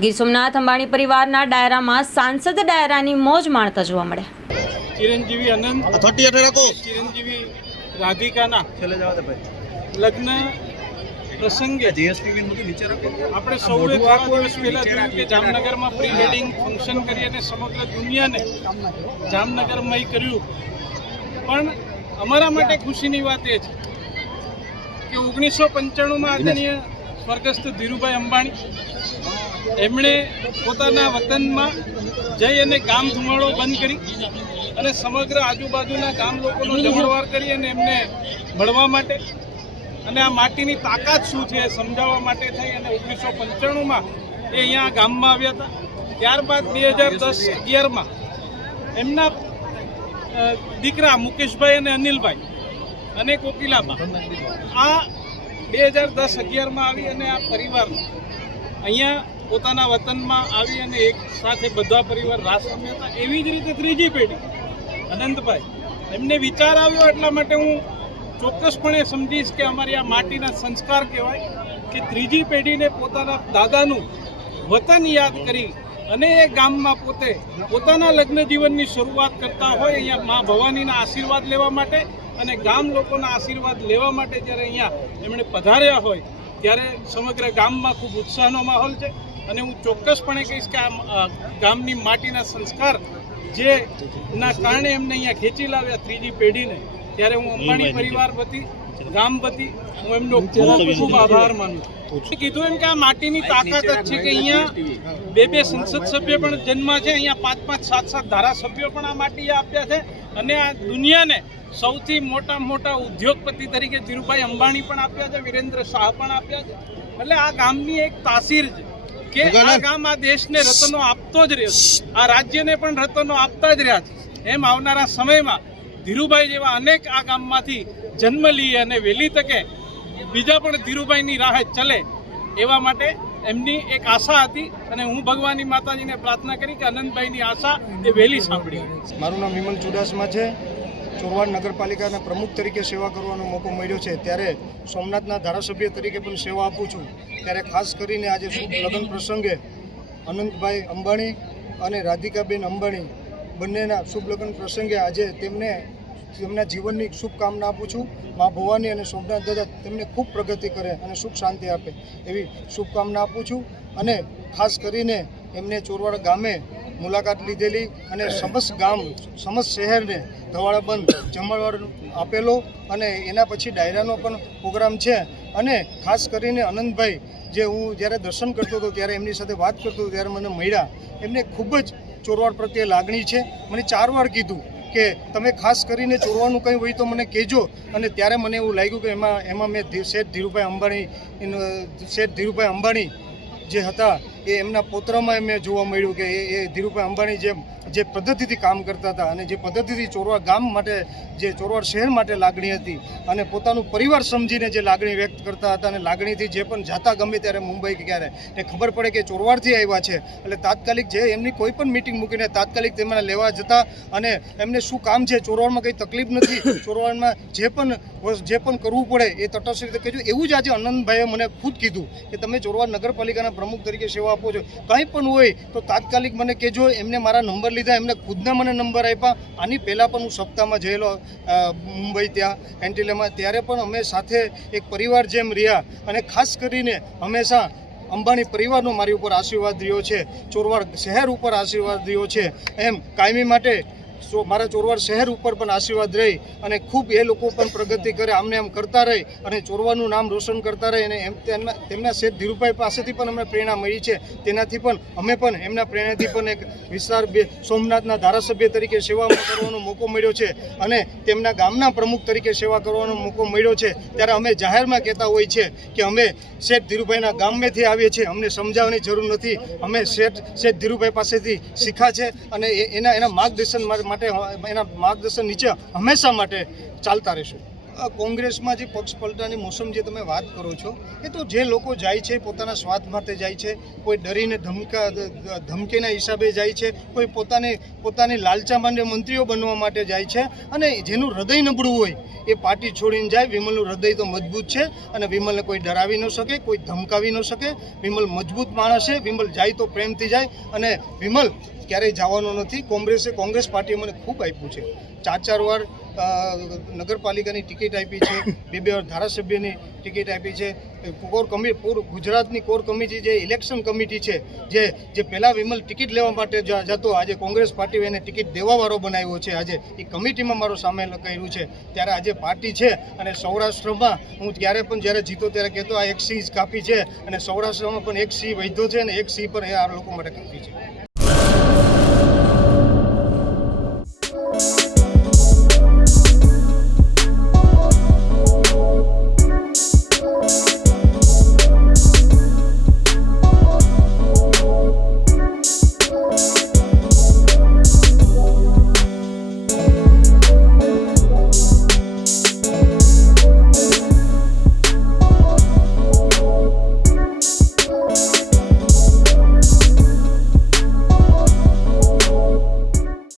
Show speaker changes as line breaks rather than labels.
ગીર સોમનાથ અંબાણી પરિવારના ડાયરામાં સાંસદ ડાયરાની મોજ માણતા જોવા મળ્યા
ચિરંજીવી અનંત ચિરંજીવી રાધિકાના
છેલ્લે જવા દે ભાઈ.
લગ્ન પ્રસંગે
જીએસટી
આપણે સૌએ થોડા દિવસ પહેલા જોયું કે જામનગરમાં પ્રી વેડિંગ ફંક્શન કરી અને સમગ્ર દુનિયાને જામનગરમાં કર્યું. પણ અમારા માટે ખુશીની વાત એ છે કે ઓગણીસો પંચાણુંમાં આદરણીય સ્વર્ગસ્થ ધીરુભાઈ અંબાણી એમણે પોતાના વતનમાં જઈ અને ગામ ધુમાડો બંધ કરી અને સમગ્ર આજુબાજુના ગામ લોકોનો જમણવાર કરી અને એમને મળવા માટે અને આ માટીની તાકાત શું છે એ સમજાવવા માટે થઈ અને ઓગણીસો પંચાણુંમાં એ અહીંયા ગામમાં આવ્યા હતા. ત્યારબાદ બે હજાર દસ અગિયારમાં એમના દીકરા મુકેશભાઈ અને અનિલભાઈ અને કોકિલાબા આ બે હજાર દસ અગિયારમાં આવી અને આ પરિવાર અહીંયા પોતાના વતનમાં આવી અને એક સાથે બધા પરિવાર રાસ રમ્યા હતા. એવી જ રીતે ત્રીજી પેઢી, અનંતભાઈ. એમને વિચાર આવ્યો એટલા માટે હું ચોક્કસપણે સમજીશ કે અમારી આ માટીના સંસ્કાર કહેવાય કે ત્રીજી પેઢીને પોતાના દાદાનું વતન યાદ કરી અને એ ગામમાં પોતે પોતાના લગ્ન જીવનની શરૂઆત કરતા હોય અહીંયા મા ભવાનીના આશીર્વાદ લેવા માટે અને ગામ લોકોના આશીર્વાદ લેવા માટે જ્યારે અહીંયા એમણે પધાર્યા હોય, ત્યારે સમગ્ર ગામમાં ખૂબ ઉત્સાહનો માહોલ છે. અને હું ચોક્કસપણે કહીશ કે આ ગામની માટીના સંસ્કાર જે ના કારણે એમને અહીંયા ખેંચી લાવ્યા ત્રીજી પેઢીને ત્યારે હું અંબાણી પરિવાર વતી ગામ વતી હું એમનો ખૂબ ખૂબ આભાર માનું છું. કીધું એમ કે આ માટીની તાકાત જ છે કે અહીંયા બે બે સંસદ સભ્ય પણ જન્મા છે અહીંયા પાંચ પાંચ સાત સાત ધારાસભ્યો પણ આ માટી આપ્યા છે અને આ દુનિયાને સૌથી મોટા મોટા ઉદ્યોગપતિ તરીકે ધીરુભાઈ અંબાણી પણ આપ્યા છે વિરેન્દ્ર શાહ પણ આપ્યા છે. એટલે આ ગામની એક તાસીર છે. કે આ ગામ આ દેશને રતનો આપતો જ રહ્યો છે. આ રાજ્યને પણ રતનો આપતા જ રહ્યા છે. એમ આવનારા સમયમાં ધીરુભાઈ જેવા અનેક આ ગામમાંથી જન્મ લઈએ અને વહેલી તકે બીજા પણ ધીરુભાઈની રાહ ચલે એવા માટે એમની એક આશા હતી અને હું ભગવાનની માતાજીને પ્રાર્થના કરી કે અનંતભાઈની આશા એ વહેલી સાંભળી.
મારું નામ વિમલ ચુડાસમા છે. ચોરવાડ નગરપાલિકાના પ્રમુખ તરીકે સેવા કરવાનો મોકો મળ્યો છે. ત્યારે સોમનાથના ધારાસભ્ય તરીકે પણ સેવા આપું છું. ત્યારે ખાસ કરીને આજે શુભ લગ્ન પ્રસંગે અનંતભાઈ અંબાણી અને રાધિકાબેન અંબાણી બંનેના શુભ લગ્ન પ્રસંગે આજે તેમને તેમના જીવનની શુભકામના આપું છું. મા ભવાની અને સોમનાથ દાદા તેમને ખૂબ પ્રગતિ કરે અને સુખ શાંતિ આપે એવી શુભકામના આપું છું. અને ખાસ કરીને એમને ચોરવાડ ગામે મુલાકાત લીધેલી અને સમસ્ત ગામ, સમસ્ત શહેરને ધવાળાબંધ જમણવાર આપેલો અને એના પછી ડાયરાનો પણ પ્રોગ્રામ છે. અને ખાસ કરીને આનંદભાઈ જે હું જ્યારે દર્શન કરતો હતો, ત્યારે એમની સાથે વાત કરતો હતો, ત્યારે મને મળ્યા. એમને ખૂબ જ ચોરવાડ પ્રત્યે લાગણી છે. મને ચાર વાર કીધું કે, તમે ખાસ કરીને ચોરવાનું કંઈ હોય તો મને કહેજો. અને ત્યારે મને એવું લાગ્યું કે, એમાં એમાં મેં શેઠ ધીરુભાઈ અંબાણી શેઠ ધીરુભાઈ અંબાણી જે હતા એ એમના પોત્રમાં મેં જોવા મળ્યું કે એ ધીરુભાઈ અંબાણી જે જે પદ્ધતિથી કામ કરતા હતા અને જે પદ્ધતિથી ચોરવા ગામ માટે, જે ચોરવાડ શહેર માટે લાગણી હતી અને પોતાનું પરિવાર સમજીને જે લાગણી વ્યક્ત કરતા હતા અને લાગણીથી જે પણ જાતા ગમે ત્યારે મુંબઈ કે ક્યારે એ ખબર પડે કે ચોરવાડથી આવ્યા છે. એટલે તાત્કાલિક જે એમની કોઈ પણ મિટિંગ મૂકીને તાત્કાલિક તેમને લેવા જતા અને એમને શું કામ છે, ચોરવાડમાં કંઈ તકલીફ નથી, ચોરવાડમાં જે પણ જે પણ કરવું પડે એ તટસ્થ રીતે કહેજો. એવું જ આજે આનંદભાઈએ મને ખુદ કીધું કે તમે ચોરવાડ નગરપાલિકાના પ્રમુખ તરીકે સેવા આપો છો. કંઈ પણ હોય તો તાત્કાલિક મને કહેજો, એમને મારા નંબર લીધા, એમને ખુદના મને નંબર આપ્યા. આની પહેલાં પણ હું સપ્તાહમાં જયેલો મુંબઈ ત્યાં, એન્ટિલેમાં. ત્યારે પણ અમે સાથે એક પરિવાર જેમ રહ્યા અને ખાસ કરીને હંમેશા અંબાણી પરિવારનો મારી ઉપર આશીર્વાદ રહ્યો છે, ચોરવાડ શહેર ઉપર આશીર્વાદ રહ્યો છે. એમ કાયમી માટે મારા ચોરવાડ શહેર ઉપર પણ આશીર્વાદ રહી અને ખૂબ એ લોકો પણ પ્રગતિ કરે, આમને એમ કરતા રહી અને ચોરવાનું નામ રોશન કરતા રહી અને એમ તેમના શેઠ ધીરુભાઈ પાસેથી પણ અમને પ્રેરણા મળી છે. તેનાથી પણ અમે પણ એમના પ્રેરણાથી પણ એક વિસ્તાર સોમનાથના ધારાસભ્ય તરીકે સેવા કરવાનો મોકો મળ્યો છે અને તેમના ગામના પ્રમુખ તરીકે સેવા કરવાનો મોકો મળ્યો છે. ત્યારે અમે જાહેરમાં કહેતા હોય છે કે અમે શેઠ ધીરુભાઈના ગામેથી આવીએ છીએ, અમને સમજાવવાની જરૂર નથી. અમે શેઠ શેઠ ધીરુભાઈ પાસેથી શીખા છે અને એના એના માર્ગદર્શન માટે એના માર્ગદર્શન નીચે હંમેશા માટે ચાલતા રહીશું. કોંગ્રેસમાં જે પક્ષ પલટાની મોસમ જે તમે વાત કરો છો, એ તો જે લોકો જાય છે, પોતાના સ્વાર્થ માટે જાય છે, કોઈ ડરીને ધમકા ધમકીના હિસાબે જાય છે, કોઈ પોતાની પોતાની લાલચા માંડે મંત્રીઓ બનવા માટે જાય છે, અને જેનું હૃદય નબળું હોય એ પાર્ટી છોડીને જાય. વિમલનું હૃદય તો મજબૂત છે અને વિમલને કોઈ ડરાવી ન શકે, કોઈ ધમકાવી ન શકે. વિમલ મજબૂત માણસ છે. વિમલ જાય તો પ્રેમથી જાય. અને વિમલ ક્યારેય જવાનો નથી. કોંગ્રેસે કોંગ્રેસ પાર્ટીએ મને ખૂબ આપ્યું છે. ચાર ચાર વાર નગરપાલિકાની ટિકિટ આપી છે. બે બે ધારાસભ્યની ટિકિટ આપી છે. કોર કમિ, પૂર ગુજરાતની કોર કમિટી જે ઇલેક્શન કમિટી છે, જે જે પહેલાં વિમલ ટિકિટ લેવા માટે જતો, આજે કોંગ્રેસ પાર્ટી એને ટિકિટ દેવાવાળો બનાવ્યો છે. આજે એ કમિટીમાં મારો સામેલ કર્યું છે. ત્યારે આજે પાર્ટી છે અને સૌરાષ્ટ્રમાં હું ત્યારે પણ જ્યારે જીતો ત્યારે કહેતો, આ એક સિંહ કાપી છે. અને સૌરાષ્ટ્રમાં પણ એક સિંહ વધ્યો છે અને એક પણ એ આ લોકો માટે કાપી છે.